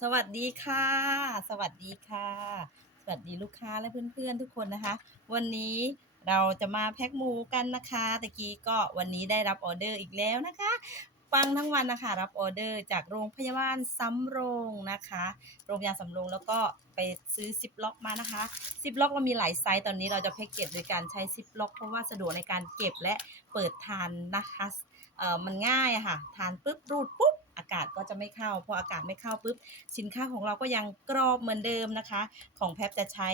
สวัสดีค่ะ สวัสดีค่ะ สวัสดีลูกค้าและเพื่อนๆทุกคนนะคะ วันนี้เราจะมาแพ็คหมูกันนะคะตะกี้ก็วันนี้ได้รับออเดอร์อีกแล้วนะคะฟังทั้งวันนะคะรับออเดอร์จากโรงพยาบาลสำโรงนะคะ โรงพยาบาลสำโรงแล้วก็ไปซื้อซิปล็อกมานะคะซิปล็อกเรามีหลายไซส์ตอนนี้เราจะแพ็กเกจโดยการใช้ซิปล็อกเพราะว่าสะดวกในการเก็บและเปิดทานนะคะเอ่อมันง่ายอะค่ะทานปุ๊บรูดปุ๊บากาศก็จะไม่เข้า พออากาศไม่เข้าปุ๊บสินค้าของเราก็ยังกรอบเหมือนเดิมนะคะ ของแพบจะใช้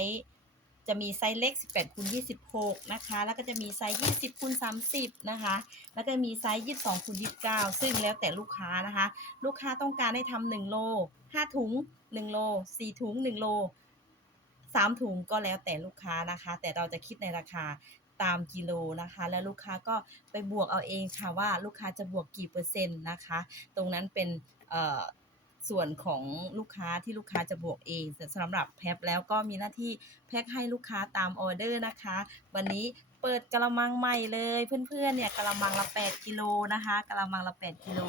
จะมีไซส์เล็ก 18คูณ26 นะคะ แล้วก็จะมีไซส์ 20คูณ30 นะคะ แล้วก็มีไซส์ 22คูณ29 ซึ่งแล้วแต่ลูกค้านะคะ ลูกค้าต้องการให้ทำ1โล 5 ถุง 1 โล 4 ถุง 1 โล 3 ถุงก็แล้วแต่ลูกค้านะคะ แต่เราจะคิดในราคา ตามกิโลนะคะ แล้วลูกค้าก็ไปบวกเอาเองค่ะว่าลูกค้าจะบวกกี่เปอร์เซ็นต์นะคะ ตรงนั้นเป็นส่วนของลูกค้าที่ลูกค้าจะบวกเองสำหรับแพ็คแล้วก็มีหน้าที่แพ็คให้ลูกค้าตามออเดอร์นะคะ วันนี้เปิดกระมังใหม่เลยเพื่อนๆเนี่ยกระมังละ 8กิโลนะคะกระมังละ 8กิโล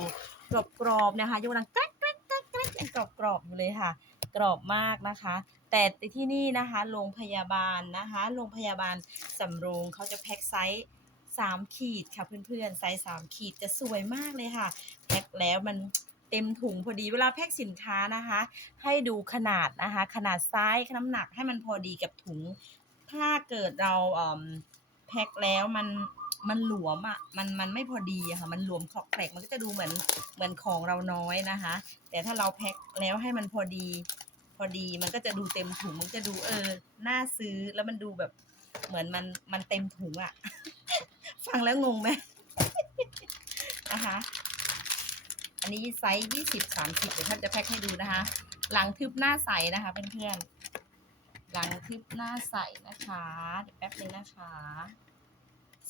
กรอบๆนะคะยกดังแกรกแกรกแกรกแกรกกรอบๆอยู่เลยค่ะ กรอบมากนะคะ แต่ที่นี่นะคะโรงพยาบาลนะคะโรงพยาบาลสำโรงเขาจะแพ็คไซส์3ขีดค่ะเพื่อนๆไซส์3ขีดจะสวยมากเลยค่ะแพ็คแล้วมันเต็มถุงพอดีเวลาแพ็คสินค้านะคะ ให้ดูขนาดนะคะ ขนาดไซส์น้ำหนักให้มันพอดีกับถุง ถ้าเกิดเราเอิ่ม แพ็คแล้วมันมันหลวมอะมันมันไม่พอดีอะค่ะ มันหลวมขอกแกรกมันก็จะดูเหมือนเหมือนของเราน้อยนะคะ แต่ถ้าเราแพ็คแล้วให้มันพอดี พอดีมันก็จะดูเต็มถุงมันจะดูเออน่าซื้อแล้วมันดูแบบเหมือนมันมันเต็มถุงอะ ฟังแล้วงงไหมนะคะอันนี้ไซส์ยี่สิบสามสิบเดี๋ยวท่านจะแพ็คให้ดูนะคะ หลังทึบหน้าใสนะคะเพื่อนๆ หลังทึบหน้าใสนะคะเดี๋ยวแป๊บนึงนะคะ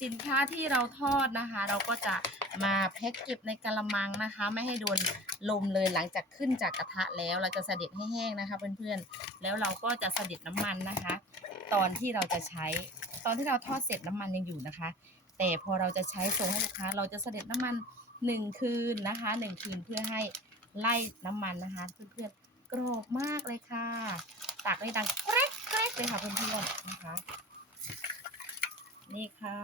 สินค้าที่เราทอดนะคะ เราก็จะมาแพ็คเก็บในกระมังนะคะ ไม่ให้โดนลมเลยหลังจากขึ้นจากกระทะแล้ว เราจะเสด็จให้แห้งนะคะ เพื่อนๆแล้วเราก็จะเสด็จน้ำมันนะคะ ตอนที่เราจะใช้ ตอนที่เราทอดเสร็จน้ำมันยังอยู่นะคะ แต่พอเราจะใช้ส่งให้ลูกค้า เราจะเสด็จน้ำมันหนึ่งคืนนะคะหนึ่งคืนเพื่อให้ไล่น้ำมันนะคะ เพื่อนๆกรอบมากเลยค่ะ ตากได้ดังแกรก แกรกเลยค่ะเพื่อนๆนะคะ นี่ค่ะ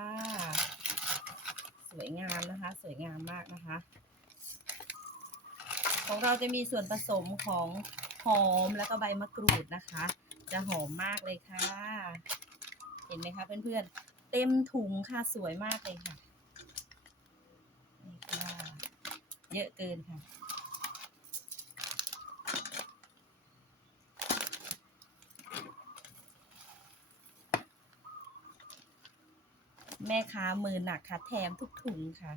สวยงามนะคะ สวยงามมากนะคะ ของเราจะมีส่วนผสมของหอมแล้วก็ใบมะกรูดนะคะ จะหอมมากเลยค่ะ เห็นไหมคะเพื่อนๆ เต็มถุงค่ะสวยมากเลยค่ะนี่ค่ะ เยอะเกินค่ะ แม่ค้ามือหนักค่ะ แถมทุกถุงค่ะ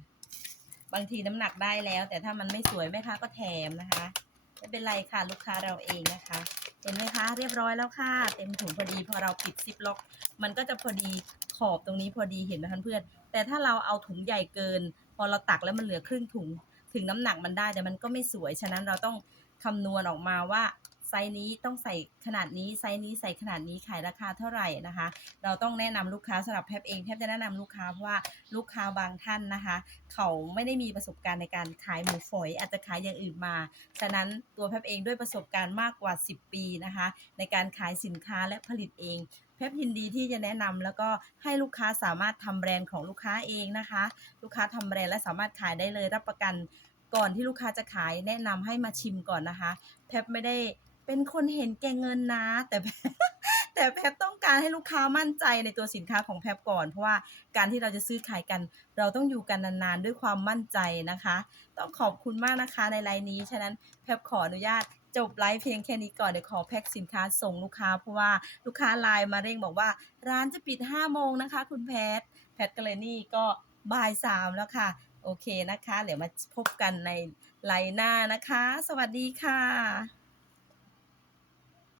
บางทีน้ำหนักได้แล้ว แต่ถ้ามันไม่สวยแม่ค้าก็แถมนะคะไม่เป็นไรค่ะลูกค้าเราเองนะคะเห็นไหมคะ เรียบร้อยแล้วค่ะ เต็มถุงพอดีพอเราปิดซิปล็อก มันก็จะพอดีขอบตรงนี้พอดีเห็นไหมคะเพื่อนแต่ถ้าเราเอาถุงใหญ่เกิน พอเราตักแล้วมันเหลือครึ่งถุง ถึงน้ำหนักมันได้แต่มันก็ไม่สวย ฉะนั้นเราต้องคำนวณออกมาว่า ไซส์นี้ต้องใส่ขนาดนี้ไซส์นี้ใส่ขนาดนี้ขายราคาเท่าไหร่นะคะ เราต้องแนะนำลูกค้าสำหรับแพบเองแพบจะแนะนำลูกค้าเพราะว่าลูกค้าบางท่านนะคะ เขาไม่ได้มีประสบการณ์ในการขายหมูฝอย อาจจะขายอย่างอื่นมา ฉะนั้นตัวแพบเองด้วยประสบการณ์มากกว่า 10 ปีนะคะ ในการขายสินค้าและผลิตเองแพบยินดีที่จะแนะนำแล้วก็ให้ลูกค้าสามารถทำแบรนด์ของลูกค้าเองนะคะ ลูกค้าทำแบรนด์และสามารถขายได้เลยรับประกันก่อนที่ลูกค้าจะขายแนะนำให้มาชิมก่อนนะคะแพบไม่ได้ เป็นคนเห็นแก่เงินนะ แต่แต่แพบต้องการให้ลูกค้ามั่นใจในตัวสินค้าของแพบก่อน เพราะว่าการที่เราจะซื้อขายกัน เราต้องอยู่กันนานๆ ด้วยความมั่นใจนะคะ ต้องขอบคุณมากนะคะในไลน์นี้ ฉะนั้นแพบขออนุญาตจบไลฟ์เพียงแค่นี้ก่อน เดี๋ยวขอแพ็คสินค้าส่งลูกค้า เพราะว่าลูกค้าไลน์มาเร่งบอกว่า ร้านจะปิด5โมงนะคะ คุณแพท แพทก็เลยนี่ก็บ่ายสามแล้วค่ะ โอเคนะคะ เดี๋ยวมาพบกันในไลน์หน้านะคะ สวัสดีค่ะ